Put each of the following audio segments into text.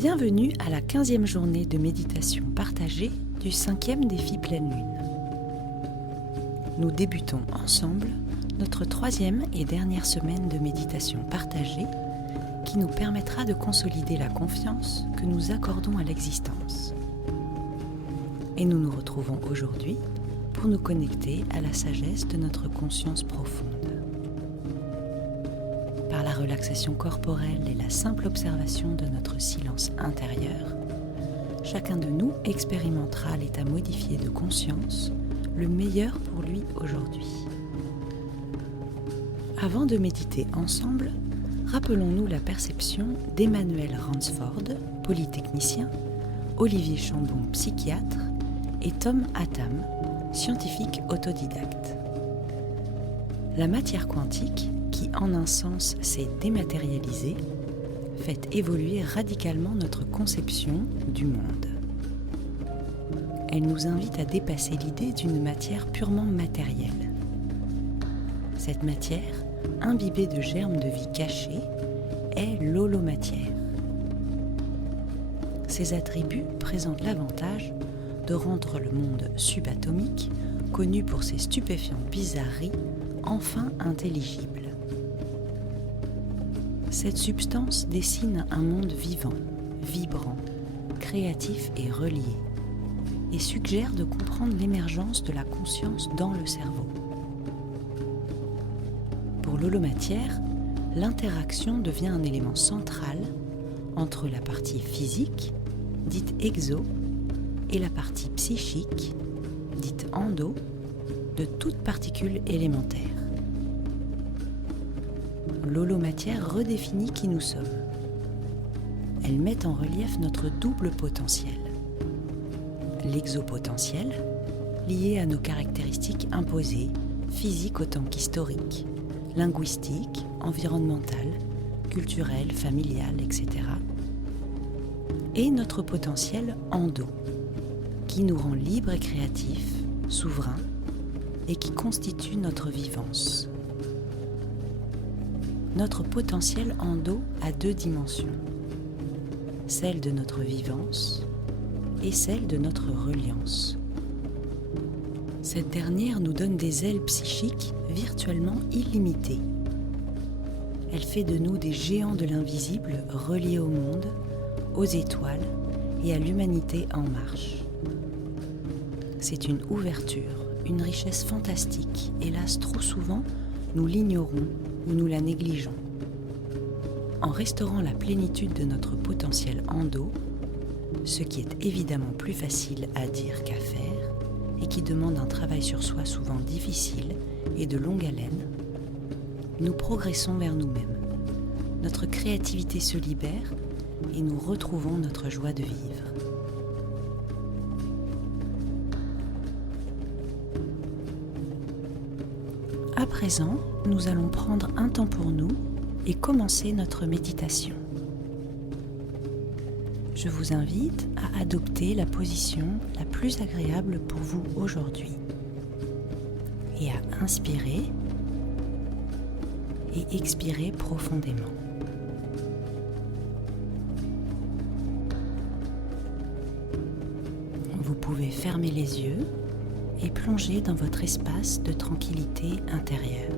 Bienvenue à la 15e journée de méditation partagée du 5e défi pleine lune. Nous débutons ensemble notre 3e et dernière semaine de méditation partagée qui nous permettra de consolider la confiance que nous accordons à l'existence. Et nous nous retrouvons aujourd'hui pour nous connecter à la sagesse de notre conscience profonde. Par la relaxation corporelle et la simple observation de notre silence intérieur, chacun de nous expérimentera l'état modifié de conscience, le meilleur pour lui aujourd'hui. Avant de méditer ensemble, rappelons-nous la perception d'Emmanuel Ransford, polytechnicien, Olivier Chambon, psychiatre, et Tom Atam, scientifique autodidacte. La matière quantique, qui en un sens s'est dématérialisée, fait évoluer radicalement notre conception du monde. Elle nous invite à dépasser l'idée d'une matière purement matérielle. Cette matière, imbibée de germes de vie cachés, est l'holomatière. Ses attributs présentent l'avantage de rendre le monde subatomique, connu pour ses stupéfiantes bizarreries, enfin intelligible. Cette substance dessine un monde vivant, vibrant, créatif et relié, et suggère de comprendre l'émergence de la conscience dans le cerveau. Pour l'holomatière, l'interaction devient un élément central entre la partie physique, dite exo, et la partie psychique, dite endo, de toute particule élémentaire. L'holomatière redéfinit qui nous sommes. Elle met en relief notre double potentiel. L'exopotentiel, lié à nos caractéristiques imposées, physiques autant qu'historiques, linguistiques, environnementales, culturelles, familiales, etc. Et notre potentiel endo, qui nous rend libres et créatifs, souverains, et qui constitue notre vivance. Notre potentiel endo a deux dimensions, celle de notre vivance et celle de notre reliance. Cette dernière nous donne des ailes psychiques virtuellement illimitées. Elle fait de nous des géants de l'invisible reliés au monde, aux étoiles et à l'humanité en marche. C'est une ouverture, une richesse fantastique, hélas trop souvent, nous l'ignorons ou nous la négligeons. En restaurant la plénitude de notre potentiel endo, ce qui est évidemment plus facile à dire qu'à faire et qui demande un travail sur soi souvent difficile et de longue haleine, nous progressons vers nous-mêmes. Notre créativité se libère et nous retrouvons notre joie de vivre. À présent, nous allons prendre un temps pour nous et commencer notre méditation. Je vous invite à adopter la position la plus agréable pour vous aujourd'hui et à inspirer et expirer profondément. Vous pouvez fermer les yeux et plonger dans votre espace de tranquillité intérieure.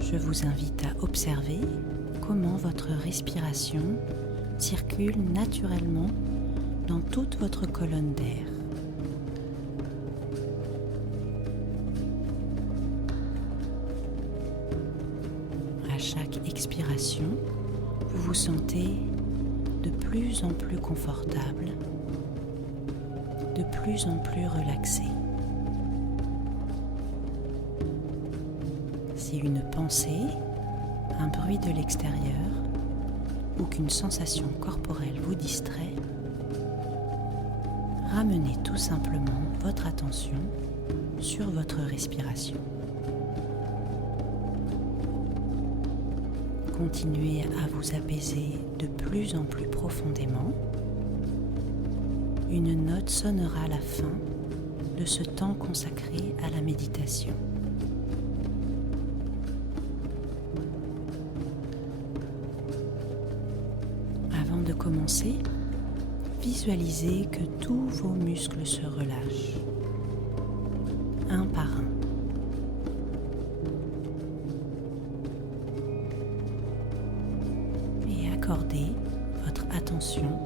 Je vous invite à observer comment votre respiration circule naturellement dans toute votre colonne d'air. À chaque expiration, vous vous sentez de plus en plus confortable, de plus en plus relaxé. Si une pensée, un bruit de l'extérieur ou qu'une sensation corporelle vous distrait, ramenez tout simplement votre attention sur votre respiration. Continuez à vous apaiser de plus en plus profondément. Une note sonnera à la fin de ce temps consacré à la méditation. commencer, visualisez que tous vos muscles se relâchent, un par un. Et accordez votre attention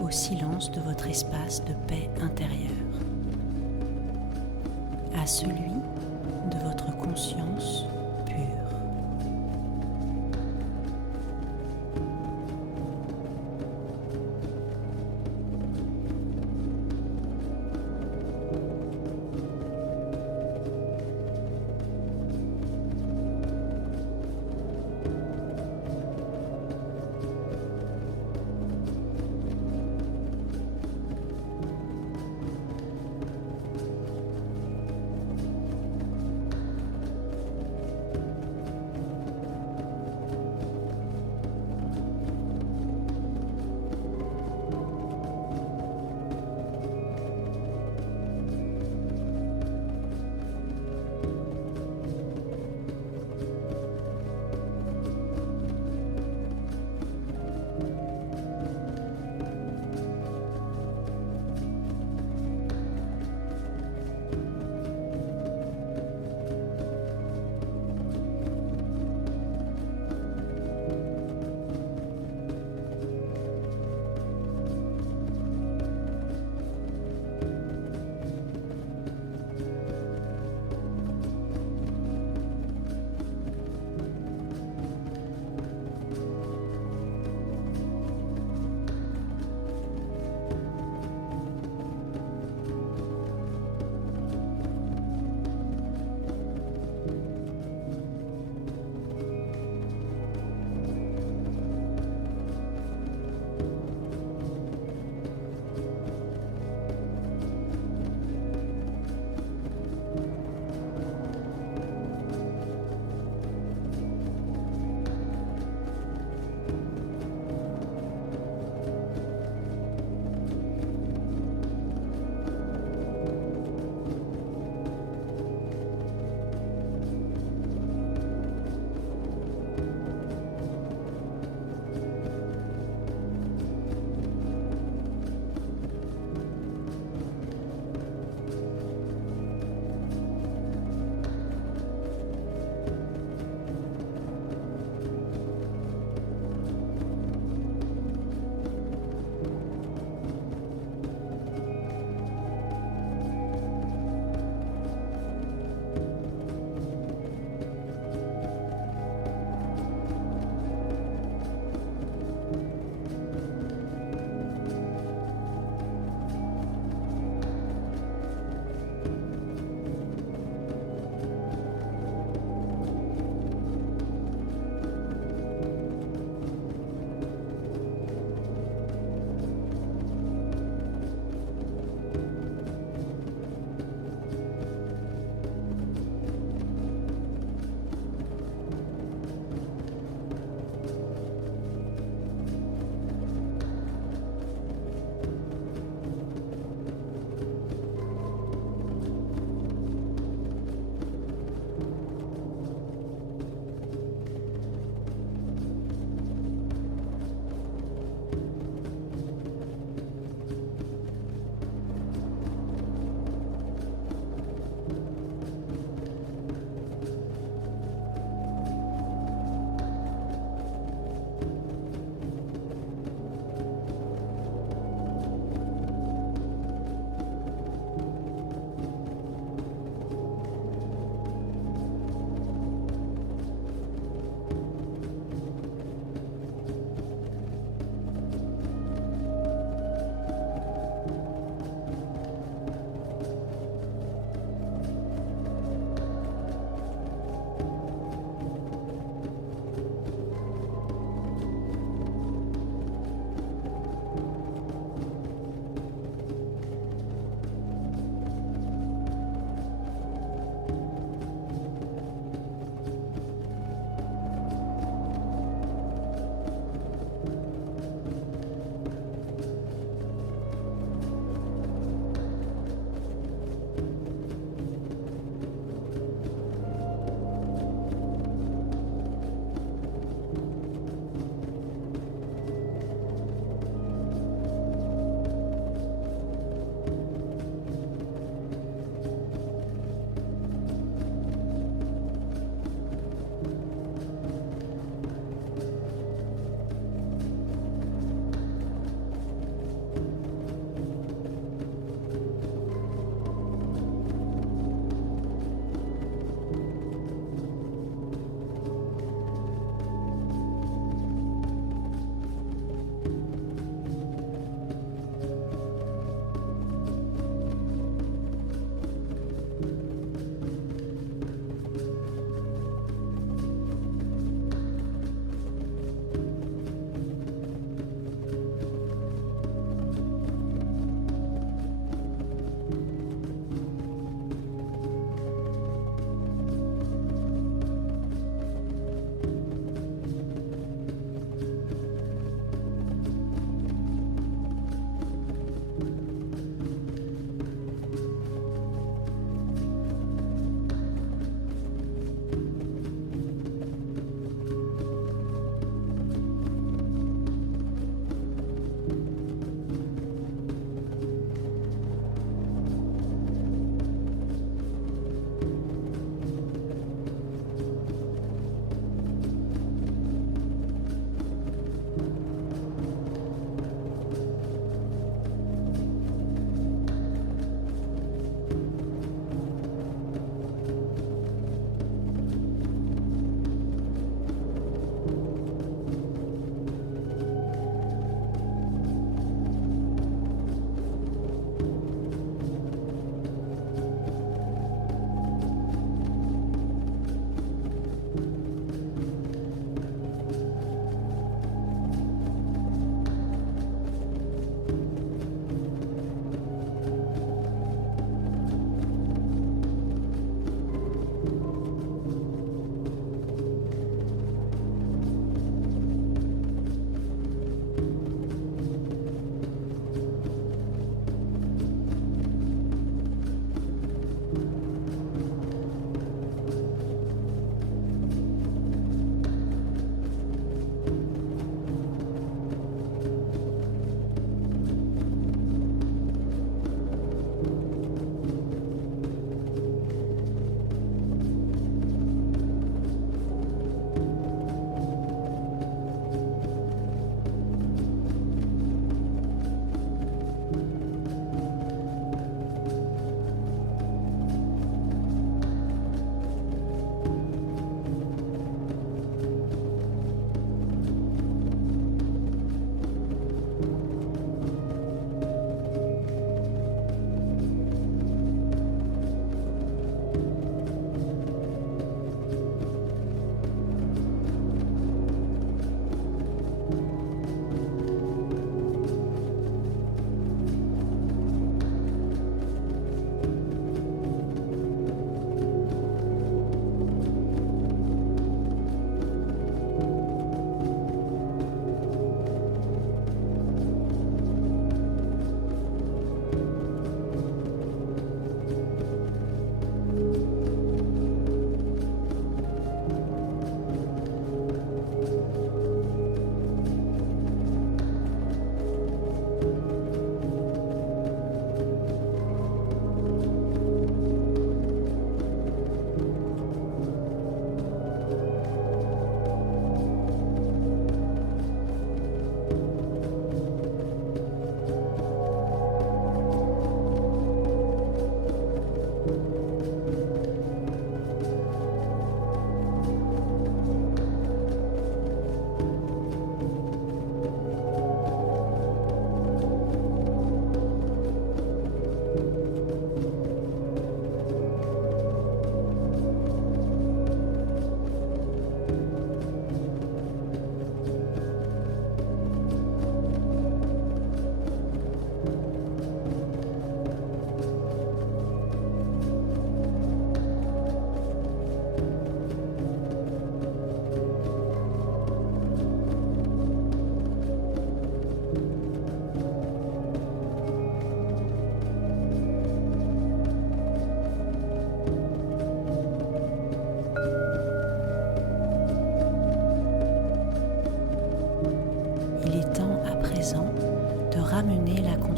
au silence de votre espace de paix intérieure, à celui de votre conscience pure.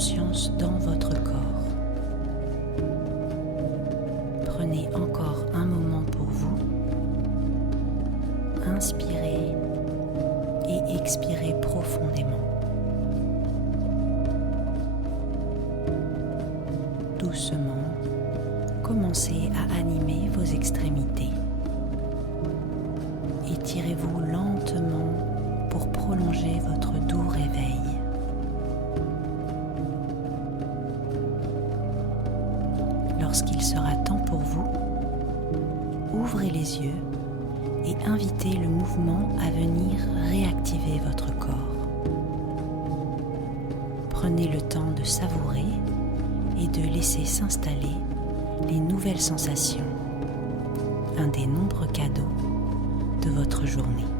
conscience dans votre corps. Prenez encore un moment pour vous. Inspirez et expirez profondément. Doucement, commencez à animer vos extrémités. Étirez-vous lentement pour prolonger votre doux réveil. Lorsqu'il sera temps pour vous, ouvrez les yeux et invitez le mouvement à venir réactiver votre corps. Prenez le temps de savourer et de laisser s'installer les nouvelles sensations, un des nombreux cadeaux de votre journée.